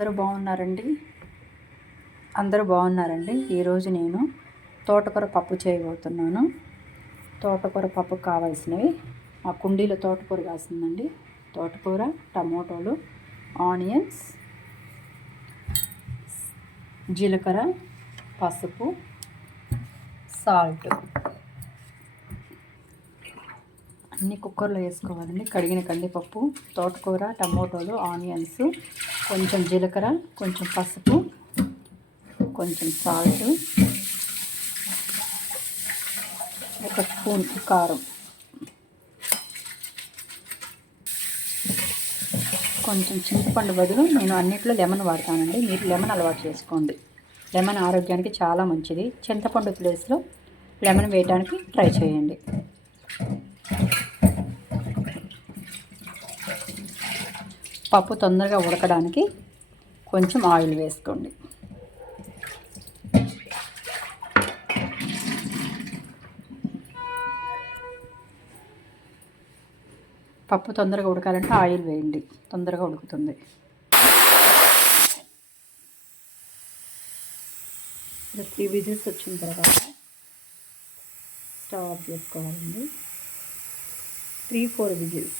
అందరూ బాగున్నారండి. ఈరోజు నేను తోటకూర పప్పు చేయబోతున్నాను. తోటకూర పప్పుకు కావాల్సినవి, ఆ కుండీలో తోటకూర కాసిందండి. తోటకూర, టమోటాలు, ఆనియన్స్, జీలకర్ర, పసుపు, సాల్ట్ అన్నీ కుక్కర్లో వేసుకోవాలండి. కడిగిన కందిపప్పు, తోటకూర, టమోటాలు, ఆనియన్స్, కొంచెం జీలకర్ర, కొంచెం పసుపు, కొంచెం సాల్ట్, ఒక స్పూన్ కారం, కొంచెం చింతపండు బదులు నేను అన్నిట్లో లెమన్ వాడతానండి. మీరు లెమన్ అలవాటు చేసుకోండి. లెమన్ ఆరోగ్యానికి చాలా మంచిది. చింతపండు ప్లేస్లో లెమన్ వేయడానికి ట్రై చేయండి. పప్పు తొందరగా ఉడకడానికి కొంచెం ఆయిల్ వేసుకోండి. పప్పు తొందరగా ఉడకాలంటే ఆయిల్ వేయండి, తొందరగా ఉడుకుతుంది. ఇలా 3 విజిల్స్ వచ్చిన తర్వాత స్టవ్ ఆఫ్ చేసుకోవాలండి. 3-4 విజిల్స్.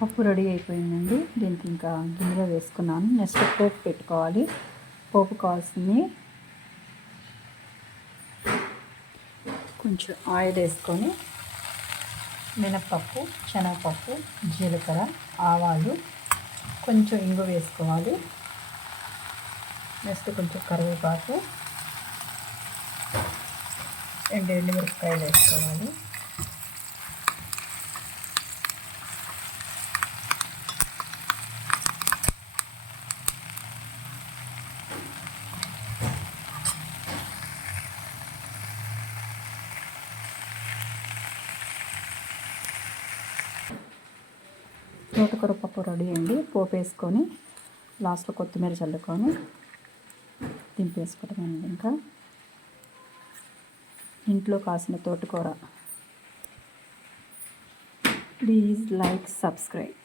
పప్పు రెడీ అయిపోయిందండి. దీనికి ఇంకా గిన్నెలో వేసుకున్నాను. నెక్స్ట్ పోపు పెట్టుకోవాలి. పోపు కావాల్సింది కొంచెం ఆయిల్ వేసుకొని మినప్పప్పు, శనగపప్పు, జీలకర్ర, ఆవాలు, కొంచెం ఇంగు వేసుకోవాలి. నెక్స్ట్ కొంచెం కరివేపాకు, 2 ఎండుమిరపకాయలు వేసుకోవాలి. తోటకూర పప్పు రెడీ అండి. పోపు వేసుకొని లాస్ట్లో కొత్తిమీర చల్లుకొని దింపేసుకోవటం. ఇంకా ఇంట్లో కాసిన తోటకూర. Please like, subscribe.